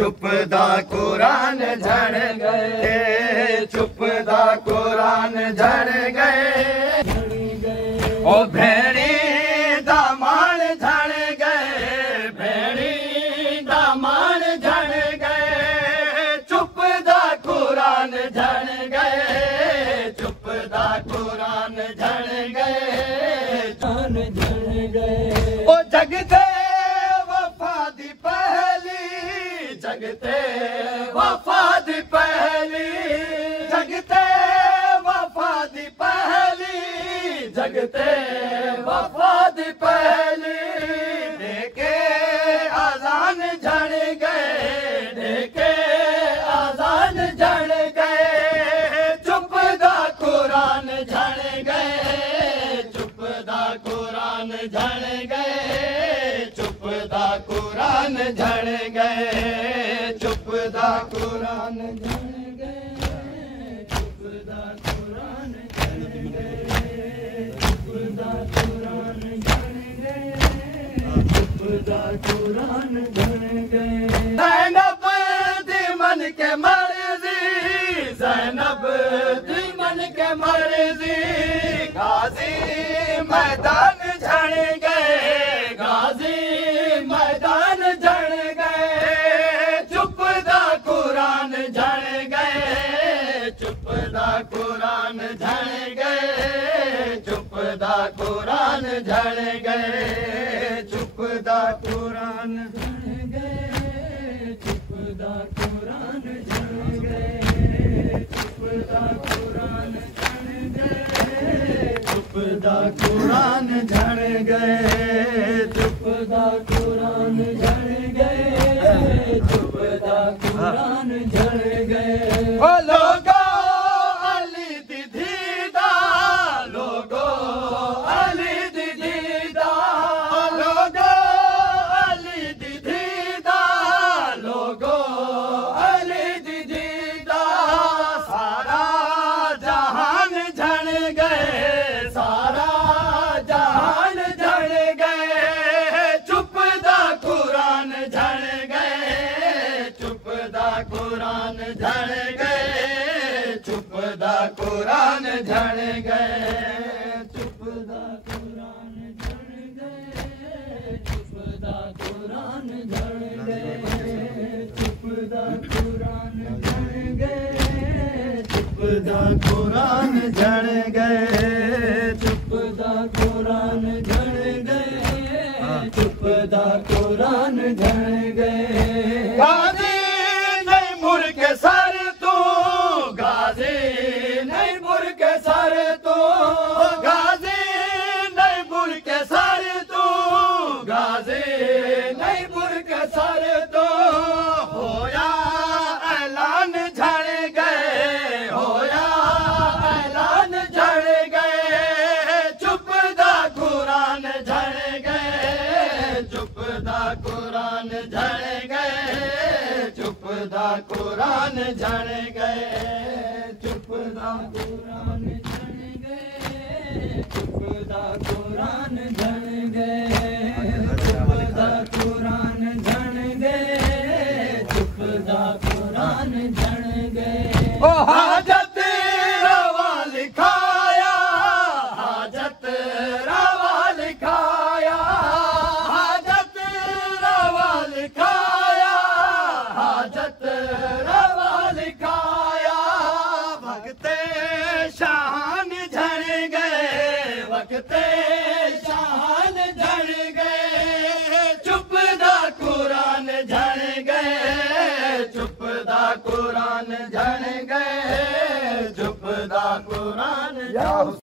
चुप दा कुरान झड़ गए, चुप दा कुरान झड़ गए। ओ भेड़ी दा माल झड़ गए, भेड़ी दा माल झड़ गए। चुप दा कुरान झड़ गए, चुप दा कुरान झड़ गए, झड़ गए। ओ जगते वफा दी पहली, जगते वफा दी पहली, जगते वफा दी पहली, जगते वफा दी पहली। देखे आजान झड़ गए, देखे आजान झड़ गए। चुप दा कुरान झड़ गए, चुप दा कुरान झड़ गए, चुप दा कुरान झड़ गए, चुप दा कुरान झड़ गए, चुप दा कुरान झड़ गए, चुप दा कुरान झड़ गए, चुप दा कुरान झड़ गए। ज़ैनब दी मन के मर्जी, ज़ैनब दी मन के मर्जी। गाजी मैदान झड़ गए, गाजी मैदान झड़ गए। चुप दा कुरान झड़ गए, चुप दा कुरान झड़ गए, चुप दा कुरान झड़ गए, चुप दा कुरान झड़ गए, चुप दा कुरान झड़ गए, चुप दा कुरान झड़ गए, चुप दा कुरान झड़ गए, चुप दा कुरान झड़ गए, चुप दा कुरान झड़ गए। ओ लोगो अली दी दीदा, लोगो अली दी दीदा, लोगो अली दी दीदा, लोगो अली दी दीदा। सारा जहान झड़ गए, सारा जहान झड़ गए। चुप दा कुरान झड़ गए, चुप दा कुरान झड़ गए, चुप दा कुरान झड़ गए, चुप दा कुरान झड़ गए, चुप दा कुरान झड़ गए, चुप दा कुरान झड़ गए, चुप दा कुरान झड़ गए, चुप दा कुरान झड़ गए, चुप दा कुरान झड़ गए। गाजी नहीं मुर के सर तू, गाजी नहीं मुर के सर तू, गाजी नहीं मुर के सर तू, गाजी नहीं मुर के सर तू। होया ऐलान झड़ गए, होया ऐलान झड़ गए। चुप दा कुरान झड़ गए, चुप दा कुरान झड़ गए, चुप दा कुरान झड़ गए, चुप दा कुरान झड़ गए, चुप दा कुरान झड़ गए, चुप दा कुरान झड़ गए, चुप दा कुरान झड़ गए। ओ हाजत रवा लिखाया, हाजत रवा लिखाया, हाजत रवा लिखाया, हाजत रवा लिखाया। भगते शान झड़ गए, भगते शान झड़ गए। चुप दा कुरान झड़ गए, चुप दा कुरान झड़ गए, चुप दा कुरान।